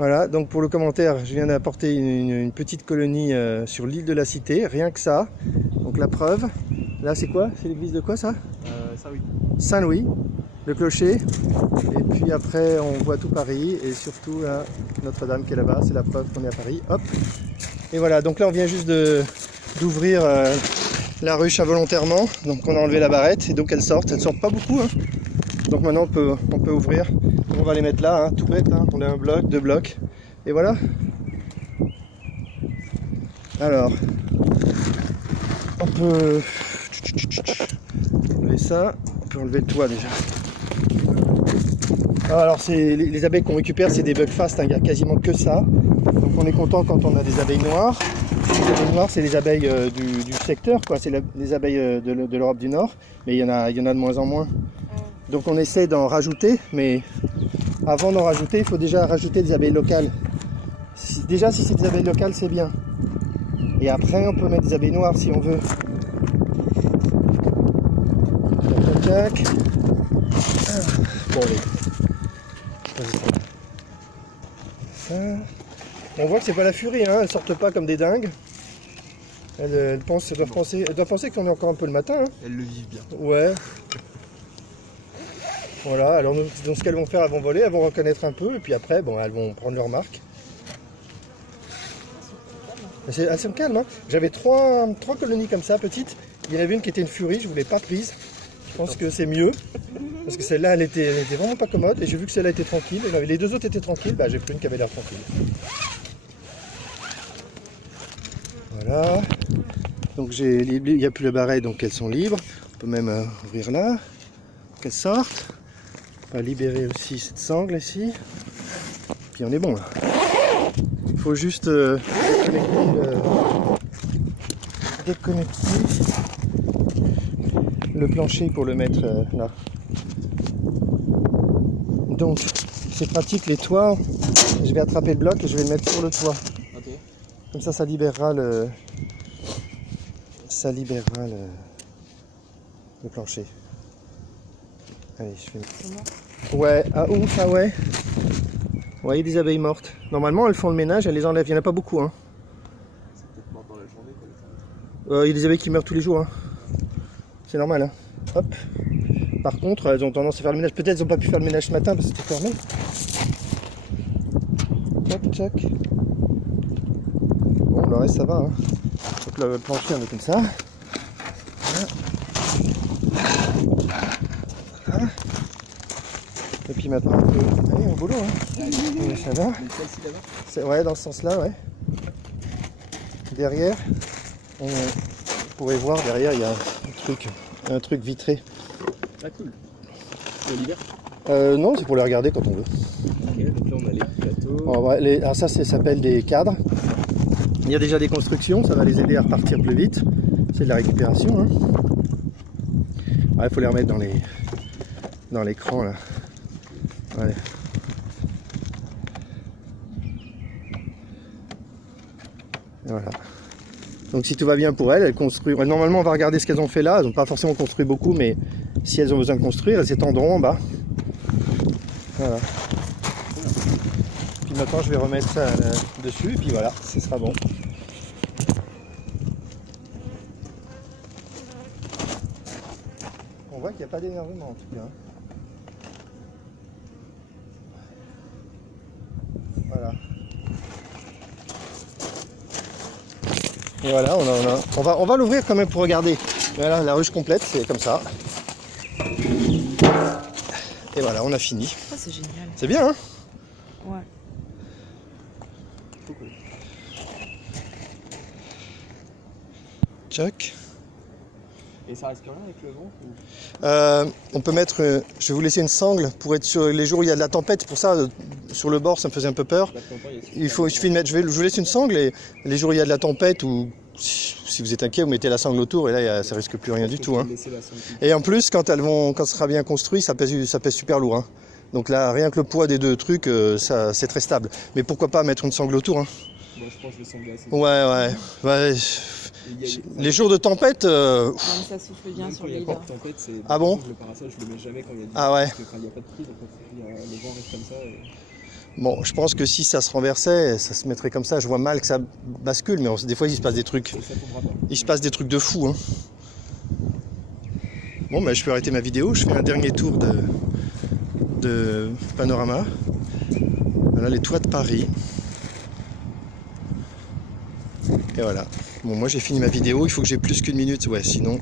Voilà, donc pour le commentaire, je viens d'apporter une petite colonie sur l'île de la Cité, rien que ça. Donc la preuve, là c'est quoi? C'est l'église de quoi ça? Saint-Louis. Saint-Louis, le clocher. Et puis après on voit tout Paris et surtout là, Notre-Dame qui est là-bas, c'est la preuve qu'on est à Paris. Hop. Et voilà, donc là on vient juste d'ouvrir la ruche involontairement. Donc on a enlevé la barrette et donc elles sortent pas beaucoup. Hein. Donc maintenant on peut ouvrir. On va les mettre là, hein, tout bête, hein. On a un bloc, 2 blocs, et voilà. Alors, on peut enlever ça, on peut enlever le toit déjà. Alors les abeilles qu'on récupère, c'est des bugfast, hein. Il n'y a quasiment que ça. Donc on est content quand on a des abeilles noires. Les abeilles noires, c'est les abeilles du secteur, quoi. C'est les abeilles de l'Europe du Nord, mais il y en a de moins en moins. Donc on essaie d'en rajouter, mais avant d'en rajouter, il faut déjà rajouter des abeilles locales. Déjà, si c'est des abeilles locales, c'est bien. Et après, on peut mettre des abeilles noires si on veut. Tac, tac. Bon, allez. Ça. On voit que c'est pas la furie, hein. Elles sortent pas comme des dingues. Elles doivent penser qu'on est encore un peu le matin. Hein. Elles le vivent bien. Ouais. Voilà, alors donc ce qu'elles vont faire, elles vont voler, elles vont reconnaître un peu, et puis après, bon, elles vont prendre leur marque. Elles sont calmes, hein. J'avais trois colonies comme ça, petites. Il y en avait une qui était une furie, je ne voulais pas prise. Je pense que c'est mieux, parce que celle-là, elle était vraiment pas commode, et j'ai vu que celle-là était tranquille. Et les deux autres étaient tranquilles, bah, j'ai pris une qui avait l'air tranquille. Voilà. Donc il n'y a plus le barret, donc elles sont libres. On peut même ouvrir là, qu'elles sortent. On va libérer aussi cette sangle ici. Puis on est bon là. Il faut juste déconnecter le plancher pour le mettre là. Donc c'est pratique les toits. Je vais attraper le bloc et je vais le mettre sur le toit. Okay. Comme ça libérera le plancher. Allez, je fais. Ouais, ah ouf, ah ouais. Ouais, il y a des abeilles mortes. Normalement, elles font le ménage, elles les enlèvent. Il n'y en a pas beaucoup. Hein. C'est peut-être mort dans la journée, quoi. Il y a des abeilles qui meurent tous les jours. Hein. C'est normal. Hein. Hop. Par contre, elles ont tendance à faire le ménage. Peut-être qu'elles n'ont pas pu faire le ménage ce matin parce que c'était fermé. Tac, tac. Bon, le reste, ça va. Hein. Donc le plancher, on est comme ça. Voilà. Voilà. Et puis maintenant, on peut aller au boulot. Hein. Ça va. Ouais, dans ce sens-là, ouais. Derrière, on pourrait voir, derrière, il y a un truc vitré. Ah, cool. C'est l'hiver? Non, c'est pour les regarder quand on veut. Ok, donc là, on a les plateaux. Oh, ouais, alors ça s'appelle des cadres. Il y a déjà des constructions, ça va les aider à repartir plus vite. C'est de la récupération. Hein. Il faut les remettre dans l'écran là. Ouais. Voilà. Donc si tout va bien pour elles construiront. Normalement on va regarder ce qu'elles ont fait là. Elles n'ont pas forcément construit beaucoup, mais si elles ont besoin de construire, elles s'étendront en bas. Voilà. Puis maintenant je vais remettre ça dessus et puis voilà, ce sera bon. On voit qu'il n'y a pas d'énervement en tout cas. Voilà. Et voilà, on va l'ouvrir quand même pour regarder. Voilà, la ruche complète, c'est comme ça. Et voilà, on a fini. Oh, c'est génial. C'est bien, hein? Ouais. Tchac. Et ça risque rien avec le vent ou... On peut mettre, je vais vous laisser une sangle pour être sur les jours où il y a de la tempête. Pour ça, sur le bord, ça me faisait un peu peur. Il suffit de mettre, je vous laisse une sangle et les jours où il y a de la tempête ou si vous êtes inquiet, vous mettez la sangle autour et là, ça risque plus rien du tout. Hein. Et en plus, quand ce sera bien construit, ça pèse super lourd. Hein. Donc là, rien que le poids des deux trucs, c'est très stable. Mais pourquoi pas mettre une sangle autour hein. Bon, je pense que je vais sangler assez. Ouais. Les jours de tempête. Non, mais ça souffle bien sur les tempête, c'est. Ah bon? Le parasol, je le mets jamais quand il y a du Ah ouais. Parce que quand il n'y a pas de prise, en fait, le vent reste comme ça. Bon, je pense que si ça se renversait, ça se mettrait comme ça. Je vois mal que ça bascule, mais des fois il se passe des trucs. Et ça tombera pas. Il se passe des trucs de fou. Hein. Bon, bah, je peux arrêter ma vidéo. Je fais un dernier tour de panorama. Voilà les toits de Paris. Et voilà. Bon, moi j'ai fini ma vidéo. Il faut que j'ai plus qu'une minute. Ouais, sinon.